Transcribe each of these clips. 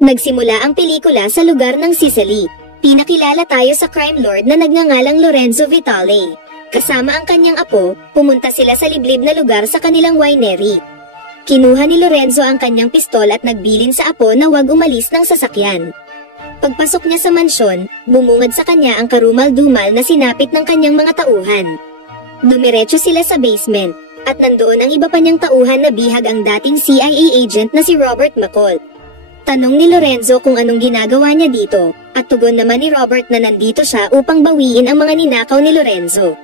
Nagsimula ang pelikula sa lugar ng Sicily. Pinakilala tayo sa crime lord na nagngangalang Lorenzo Vitale. Kasama ang kanyang apo, pumunta sila sa liblib na lugar sa kanilang winery. Kinuha ni Lorenzo ang kanyang pistol at nagbilin sa apo na huwag umalis ng sasakyan. Pagpasok niya sa mansyon, bumungad sa kanya ang karumal-dumal na sinapit ng kanyang mga tauhan. Dumiretso sila sa basement, at nandoon ang iba pa niyang tauhan na bihag ang dating CIA agent na si Robert McCall. Tanong ni Lorenzo kung anong ginagawa niya dito, at tugon naman ni Robert na nandito siya upang bawiin ang mga ninakaw ni Lorenzo.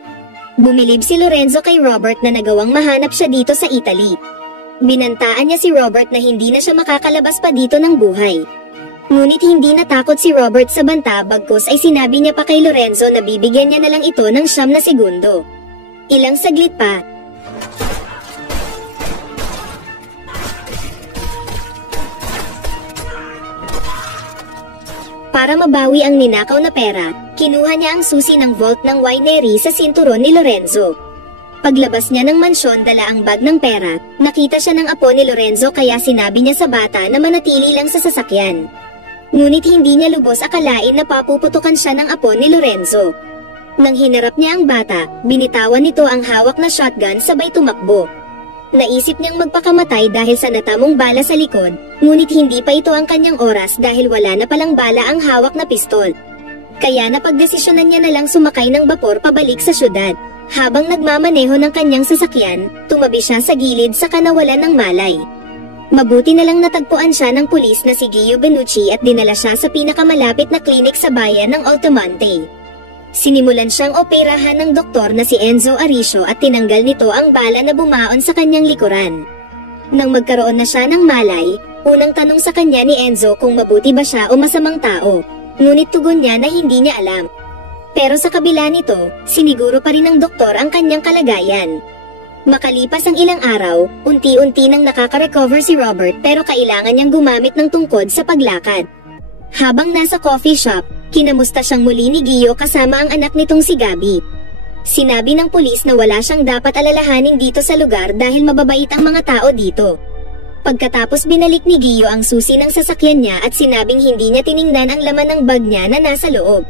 Bumilib si Lorenzo kay Robert na nagawang mahanap siya dito sa Italy. Binantaan niya si Robert na hindi na siya makakalabas pa dito ng buhay. Ngunit hindi natakot si Robert sa banta bagkus ay sinabi niya pa kay Lorenzo na bibigyan niya na lang ito ng 9 na segundo. Ilang saglit pa, para mabawi ang ninakaw na pera, kinuha niya ang susi ng vault ng winery sa sinturon ni Lorenzo. Paglabas niya ng mansyon dala ang bag ng pera, nakita siya ng apo ni Lorenzo kaya sinabi niya sa bata na manatili lang sa sasakyan. Ngunit hindi niya lubos akalain na papuputukan siya ng apo ni Lorenzo. Nang hinarap niya ang bata, binitawan nito ang hawak na shotgun sabay tumakbo. Naisip niyang magpakamatay dahil sa natamong bala sa likod, ngunit hindi pa ito ang kanyang oras dahil wala na palang bala ang hawak na pistol. Kaya napagdesisyonan niya na lang sumakay ng bapor pabalik sa syudad. Habang nagmamaneho ng kanyang sasakyan, tumabi siya sa gilid sa kanawalan ng malay. Mabuti na lang natagpuan siya ng pulis na si Gio Benucci at dinala siya sa pinakamalapit na klinik sa bayan ng Altomonte. Sinimulan siyang operahan ng doktor na si Enzo Aricio at tinanggal nito ang bala na bumaon sa kanyang likuran. Nang magkaroon na siya ng malay, unang tanong sa kanya ni Enzo kung mabuti ba siya o masamang tao, ngunit tugon niya na hindi niya alam. Pero sa kabila nito, siniguro pa rin ng doktor ang kanyang kalagayan. Makalipas ang ilang araw, unti-unti nang nakaka-recover si Robert pero kailangan niyang gumamit ng tungkod sa paglakad. Habang nasa coffee shop, kinamusta siyang muli ni Gio kasama ang anak nitong si Gabi. Sinabi ng pulis na wala siyang dapat alalahanin dito sa lugar dahil mababait ang mga tao dito. Pagkatapos binalik ni Gio ang susi ng sasakyan niya at sinabing hindi niya tiningnan ang laman ng bag niya na nasa loob.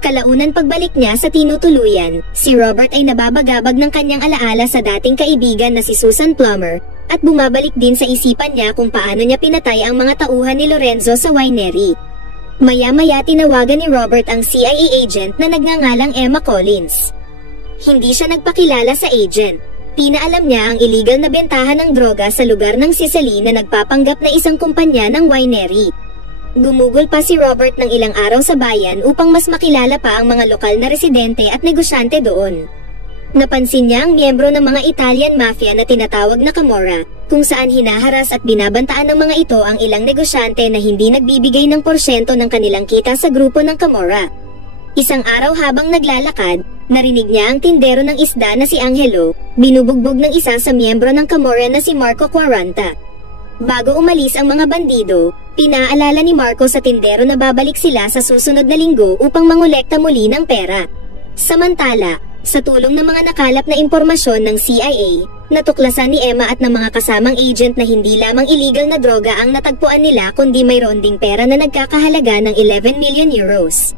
Kalaunan pagbalik niya sa tinutuluyan, si Robert ay nababagabag ng kanyang alaala sa dating kaibigan na si Susan Plummer, at bumabalik din sa isipan niya kung paano niya pinatay ang mga tauhan ni Lorenzo sa winery. Maya-maya tinawagan ni Robert ang CIA agent na nagngangalang Emma Collins. Hindi siya nagpakilala sa agent. Pinaalam niya ang illegal na bentahan ng droga sa lugar ng Sicily na nagpapanggap na isang kumpanya ng winery. Gumugol pa si Robert ng ilang araw sa bayan upang mas makilala pa ang mga lokal na residente at negosyante doon. Napansin niya ang miyembro ng mga Italian mafia na tinatawag na Camorra, kung saan hinaharas at binabantaan ng mga ito ang ilang negosyante na hindi nagbibigay ng porsyento ng kanilang kita sa grupo ng Camorra. Isang araw habang naglalakad, narinig niya ang tindero ng isda na si Angelo, binubugbog ng isa sa miyembro ng Camorra na si Marco Quaranta. Bago umalis ang mga bandido, pinaalala ni Marco sa tindero na babalik sila sa susunod na linggo upang mangolekta muli ng pera. Samantala, sa tulong ng mga nakalap na impormasyon ng CIA, natuklasan ni Emma at ng mga kasamang agent na hindi lamang illegal na droga ang natagpuan nila kundi mayroon ding pera na nagkakahalaga ng 11 million euros.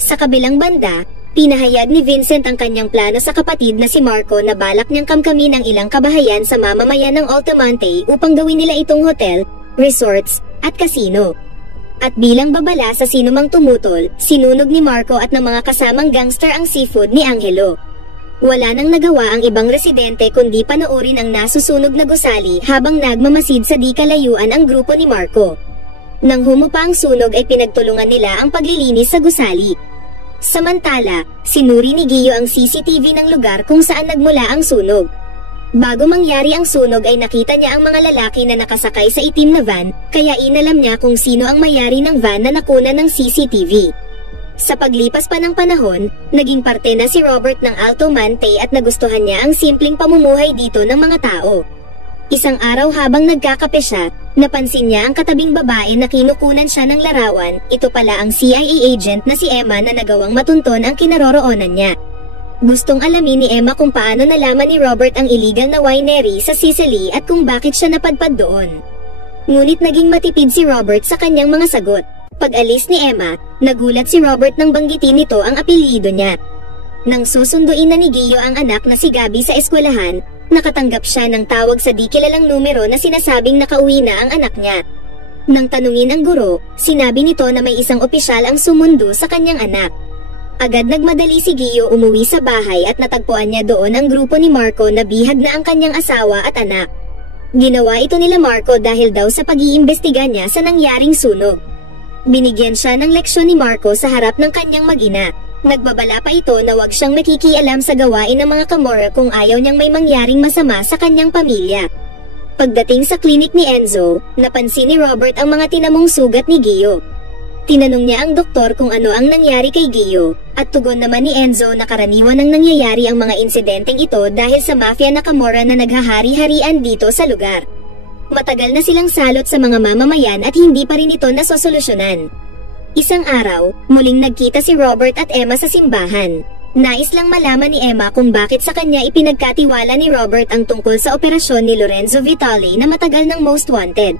Sa kabilang banda, pinahayag ni Vincent ang kanyang plano sa kapatid na si Marco na balak niyang kamkamin ang ilang kabahayan sa mamamayan ng Altomonte upang gawin nila itong hotel, resorts, at casino. At bilang babala sa sinumang tumutol, sinunog ni Marco at ng mga kasamang gangster ang seafood ni Angelo. Wala nang nagawa ang ibang residente kundi panoorin ang nasusunog na gusali habang nagmamasid sa di kalayuan ang grupo ni Marco. Nang humupa ang sunog ay pinagtulungan nila ang paglilinis sa gusali. Samantala, sinuri ni Gio ang CCTV ng lugar kung saan nagmula ang sunog. Bago mangyari ang sunog ay nakita niya ang mga lalaki na nakasakay sa itim na van, kaya inalam niya kung sino ang may-ari ng van na nakuna ng CCTV. Sa paglipas pa ng panahon, naging parte na si Robert ng Altomonte at nagustuhan niya ang simpleng pamumuhay dito ng mga tao. Isang araw habang nagkakape siya, napansin niya ang katabing babae na kinukunan siya ng larawan. Ito pala ang CIA agent na si Emma na nagawang matunton ang kinaroroonan niya. Gustong alamin ni Emma kung paano nalaman ni Robert ang illegal na winery sa Sicily at kung bakit siya napadpad doon. Ngunit naging matipid si Robert sa kanyang mga sagot. Pag-alis ni Emma, nagulat si Robert nang banggitin nito ang apelyido niya. Nang susunduin na ni Gio ang anak na si Gabby sa eskwelahan, nakatanggap siya ng tawag sa di kilalang numero na sinasabing nakauwi na ang anak niya. Nang tanungin ang guro, sinabi nito na may isang opisyal ang sumundo sa kanyang anak. Agad nagmadali si Gio umuwi sa bahay at natagpuan niya doon ang grupo ni Marco na bihag na ang kanyang asawa at anak. Ginawa ito nila Marco dahil daw sa pag-iimbestiga niya sa nangyaring sunog. Binigyan siya ng leksyon ni Marco sa harap ng kanyang mag-ina. Nagbabala pa ito na wag siyang makikialam sa gawain ng mga Camorra kung ayaw niyang may mangyaring masama sa kanyang pamilya. Pagdating sa klinik ni Enzo, napansin ni Robert ang mga tinamong sugat ni Gio. Tinanong niya ang doktor kung ano ang nangyari kay Gio, at tugon naman ni Enzo na karaniwan ang nangyayari ang mga insidenteng ito dahil sa mafia na Camorra na naghahari-harian dito sa lugar. Matagal na silang salot sa mga mamamayan at hindi pa rin ito nasosolusyonan. Isang araw, muling nagkita si Robert at Emma sa simbahan. Nais lang malaman ni Emma kung bakit sa kanya ipinagkatiwala ni Robert ang tungkol sa operasyon ni Lorenzo Vitale na matagal ng most wanted.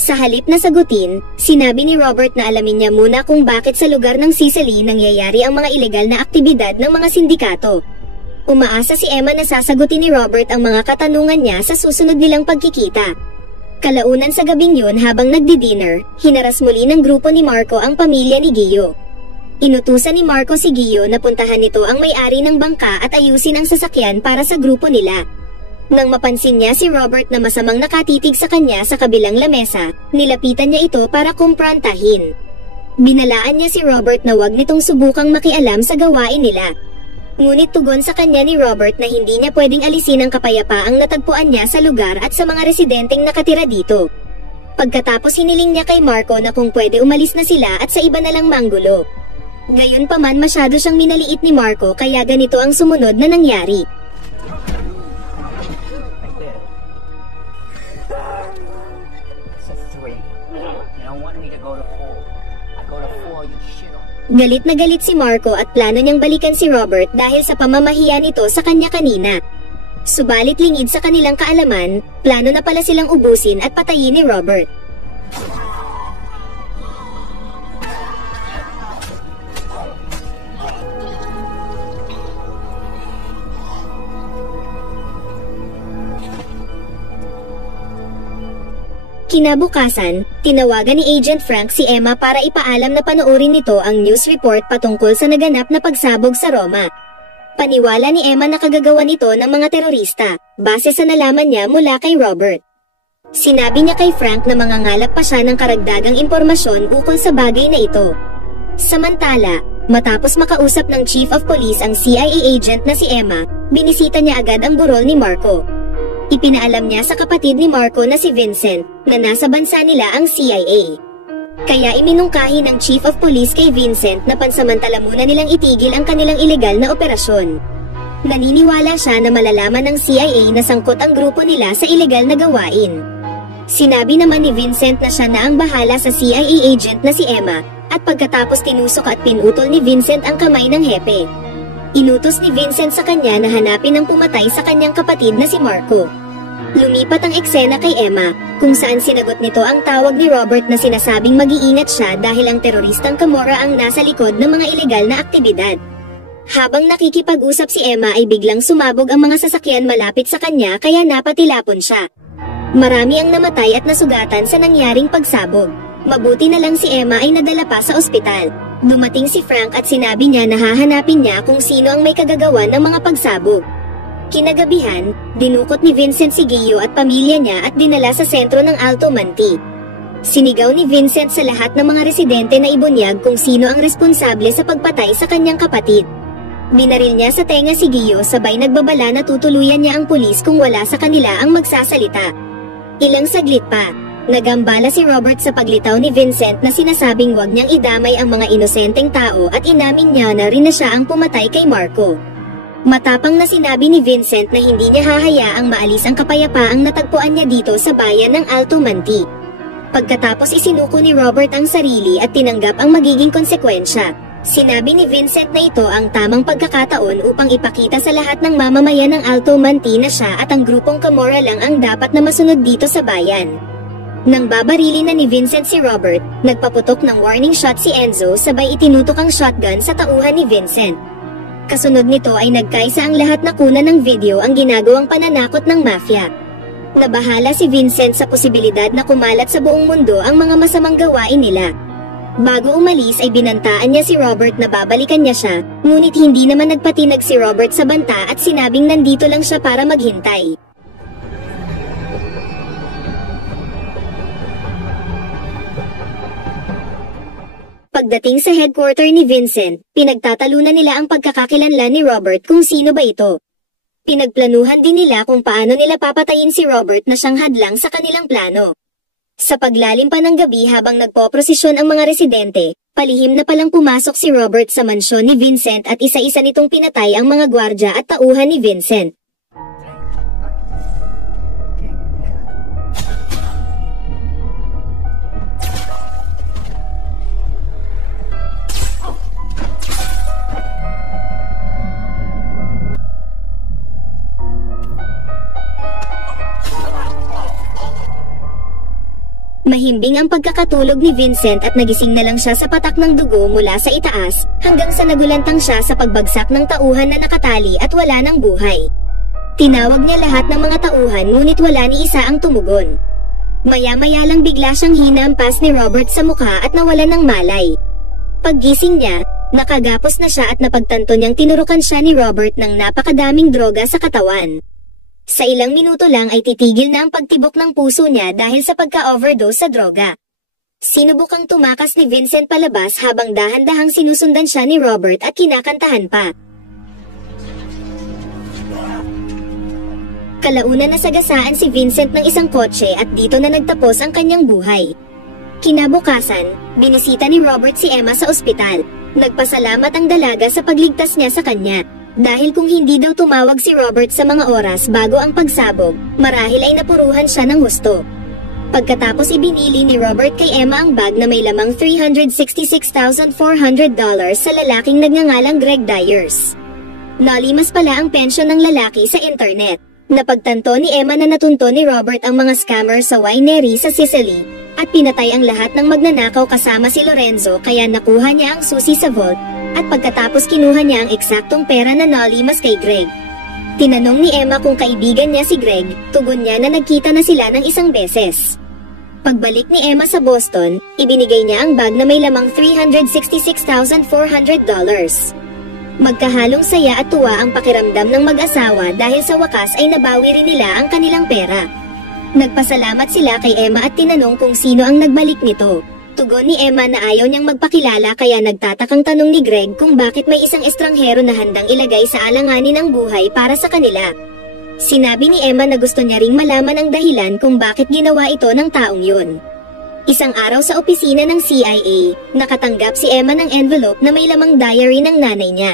Sa halip na sagutin, sinabi ni Robert na alamin niya muna kung bakit sa lugar ng Sicily nangyayari ang mga ilegal na aktibidad ng mga sindikato. Umaasa si Emma na sasagutin ni Robert ang mga katanungan niya sa susunod nilang pagkikita. Kalaunan sa gabing yun habang nagdi-dinner, hinaras muli ng grupo ni Marco ang pamilya ni Gio. Inutusan ni Marco si Gio na puntahan nito ang may-ari ng bangka at ayusin ang sasakyan para sa grupo nila. Nang mapansin niya si Robert na masamang nakatitig sa kanya sa kabilang lamesa, nilapitan niya ito para kumprontahin. Binalaan niya si Robert na wag nitong subukang makialam sa gawain nila. Ngunit tugon sa kanya ni Robert na hindi niya pwedeng alisin ang kapayapaang natagpuan niya sa lugar at sa mga residenteng nakatira dito. Pagkatapos hiniling niya kay Marco na kung pwede umalis na sila at sa iba na lang manggulo. Gayunpaman masyado siyang minaliit ni Marco kaya ganito ang sumunod na nangyari. Galit na galit si Marco at plano niyang balikan si Robert dahil sa pamamahiya nito sa kanya kanina. Subalit lingid sa kanilang kaalaman, plano na pala silang ubusin at patayin ni Robert. Kinabukasan, tinawagan ni Agent Frank si Emma para ipaalam na panoorin nito ang news report patungkol sa naganap na pagsabog sa Roma. Paniwala ni Emma na kagagawa nito ng mga terorista, base sa nalaman niya mula kay Robert. Sinabi niya kay Frank na mangangalap pa siya ng karagdagang impormasyon ukol sa bagay na ito. Samantala, matapos makausap ng Chief of Police ang CIA agent na si Emma, binisita niya agad ang burol ni Marco. Ipinaalam niya sa kapatid ni Marco na si Vincent na nasa bansa nila ang CIA. Kaya iminungkahi ng Chief of Police kay Vincent na pansamantala muna nilang itigil ang kanilang ilegal na operasyon. Naniniwala siya na malalaman ng CIA na sangkot ang grupo nila sa ilegal na gawain. Sinabi naman ni Vincent na siya na ang bahala sa CIA agent na si Emma, at pagkatapos tinusok at pinutol ni Vincent ang kamay ng hepe. Inutos ni Vincent sa kanya na hanapin ang pumatay sa kanyang kapatid na si Marco. Lumipat ang eksena kay Emma, kung saan sinagot nito ang tawag ni Robert na sinasabing mag-iingat siya dahil ang teroristang Camorra ang nasa likod ng mga ilegal na aktibidad. Habang nakikipag-usap si Emma ay biglang sumabog ang mga sasakyan malapit sa kanya kaya napatilapon siya. Marami ang namatay at nasugatan sa nangyaring pagsabog. Mabuti na lang si Emma ay nadala pa sa ospital. Dumating si Frank at sinabi niya na hahanapin niya kung sino ang may kagagawan ng mga pagsabog. Kinagabihan, dinukot ni Vincent si Gio at pamilya niya at dinala sa sentro ng Alto Manti. Sinigaw ni Vincent sa lahat ng mga residente na ibunyag kung sino ang responsable sa pagpatay sa kanyang kapatid. Binaril niya sa tenga si Gio sabay nagbabala na tutuluyan niya ang pulis kung wala sa kanila ang magsasalita. Ilang saglit pa, nagambala si Robert sa paglitaw ni Vincent na sinasabing wag niyang idamay ang mga inosenteng tao at inamin niya na rin na siya ang pumatay kay Marco. Matapang na sinabi ni Vincent na hindi niya hahayaang maalis ang kapayapaang natagpuan niya dito sa bayan ng Alto Manti. Pagkatapos isinuko ni Robert ang sarili at tinanggap ang magiging konsekwensya. Sinabi ni Vincent na ito ang tamang pagkakataon upang ipakita sa lahat ng mamamayan ng Alto Manti na siya at ang grupong Camorra lang ang dapat na masunod dito sa bayan. Nang babarili na ni Vincent si Robert, nagpaputok ng warning shot si Enzo sabay itinutok ang shotgun sa tauhan ni Vincent. Kasunod nito ay nagkaisa ang lahat na kuna ng video ang ginagawang pananakot ng mafia. Nabahala si Vincent sa posibilidad na kumalat sa buong mundo ang mga masamang gawain nila. Bago umalis ay binantaan niya si Robert na babalikan niya siya, ngunit hindi naman nagpatinag si Robert sa banta at sinabing nandito lang siya para maghintay. Pagdating sa headquarter ni Vincent, pinagtatalunan nila ang pagkakakilanlan ni Robert kung sino ba ito. Pinagplanuhan din nila kung paano nila papatayin si Robert na siyang hadlang sa kanilang plano. Sa paglalim pa ng gabi habang nagpoprosesyon ang mga residente, palihim na palang pumasok si Robert sa mansyon ni Vincent at isa-isa nitong pinatay ang mga gwardya at tauhan ni Vincent. Mahimbing ang pagkakatulog ni Vincent at nagising na lang siya sa patak ng dugo mula sa itaas, hanggang sa nagulantang siya sa pagbagsak ng tauhan na nakatali at wala ng buhay. Tinawag niya lahat ng mga tauhan ngunit wala ni isa ang tumugon. Maya-maya lang bigla siyang hinampas ni Robert sa mukha at nawalan ng malay. Paggising niya, nakagapos na siya at napagtanto niyang tinurukan siya ni Robert ng napakadaming droga sa katawan. Sa ilang minuto lang ay titigil na ang pagtibok ng puso niya dahil sa pagka-overdose sa droga. Sinubukang tumakas ni Vincent palabas habang dahan-dahang sinusundan siya ni Robert at kinakantahan pa. Kalaunan nasagasaan si Vincent ng isang kotse at dito na nagtapos ang kanyang buhay. Kinabukasan, binisita ni Robert si Emma sa ospital. Nagpasalamat ang dalaga sa pagligtas niya sa kanya. Dahil kung hindi daw tumawag si Robert sa mga oras bago ang pagsabog, marahil ay napuruhan siya ng husto. Pagkatapos ibinili ni Robert kay Emma ang bag na may lamang $366,400 sa lalaking nagngangalang Greg Dyers. Nalimas pala ang pensyon ng lalaki sa internet. Napagtanto ni Emma na natunto ni Robert ang mga scammer sa winery sa Sicily, at pinatay ang lahat ng magnanakaw kasama si Lorenzo kaya nakuha niya ang susi sa vault. At pagkatapos kinuha niya ang eksaktong pera na nalimas kay Greg. Tinanong ni Emma kung kaibigan niya si Greg, tugon niya na nagkita na sila ng isang beses. Pagbalik ni Emma sa Boston, ibinigay niya ang bag na may lamang $366,400. Magkahalong saya at tuwa ang pakiramdam ng mag-asawa dahil sa wakas ay nabawi rin nila ang kanilang pera. Nagpasalamat sila kay Emma at tinanong kung sino ang nagbalik nito. Tugon ni Emma na ayaw niyang magpakilala kaya nagtatakang tanong ni Greg kung bakit may isang estranghero na handang ilagay sa alanganin ng buhay para sa kanila. Sinabi ni Emma na gusto niya ring malaman ang dahilan kung bakit ginawa ito ng taong yun. Isang araw sa opisina ng CIA, nakatanggap si Emma ng envelope na may lamang diary ng nanay niya.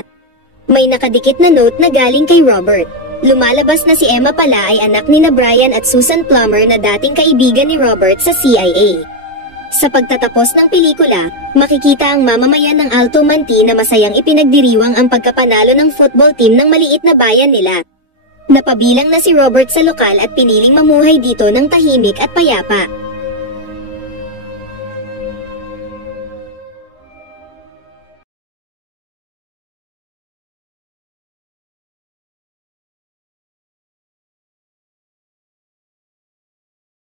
May nakadikit na note na galing kay Robert. Lumalabas na si Emma pala ay anak ni na Brian at Susan Plummer na dating kaibigan ni Robert sa CIA. Sa pagtatapos ng pelikula, makikita ang mamamayan ng Alto Manti na masayang ipinagdiriwang ang pagkapanalo ng football team ng maliit na bayan nila. Napabilang na si Robert sa lokal at piniling mamuhay dito ng tahimik at payapa.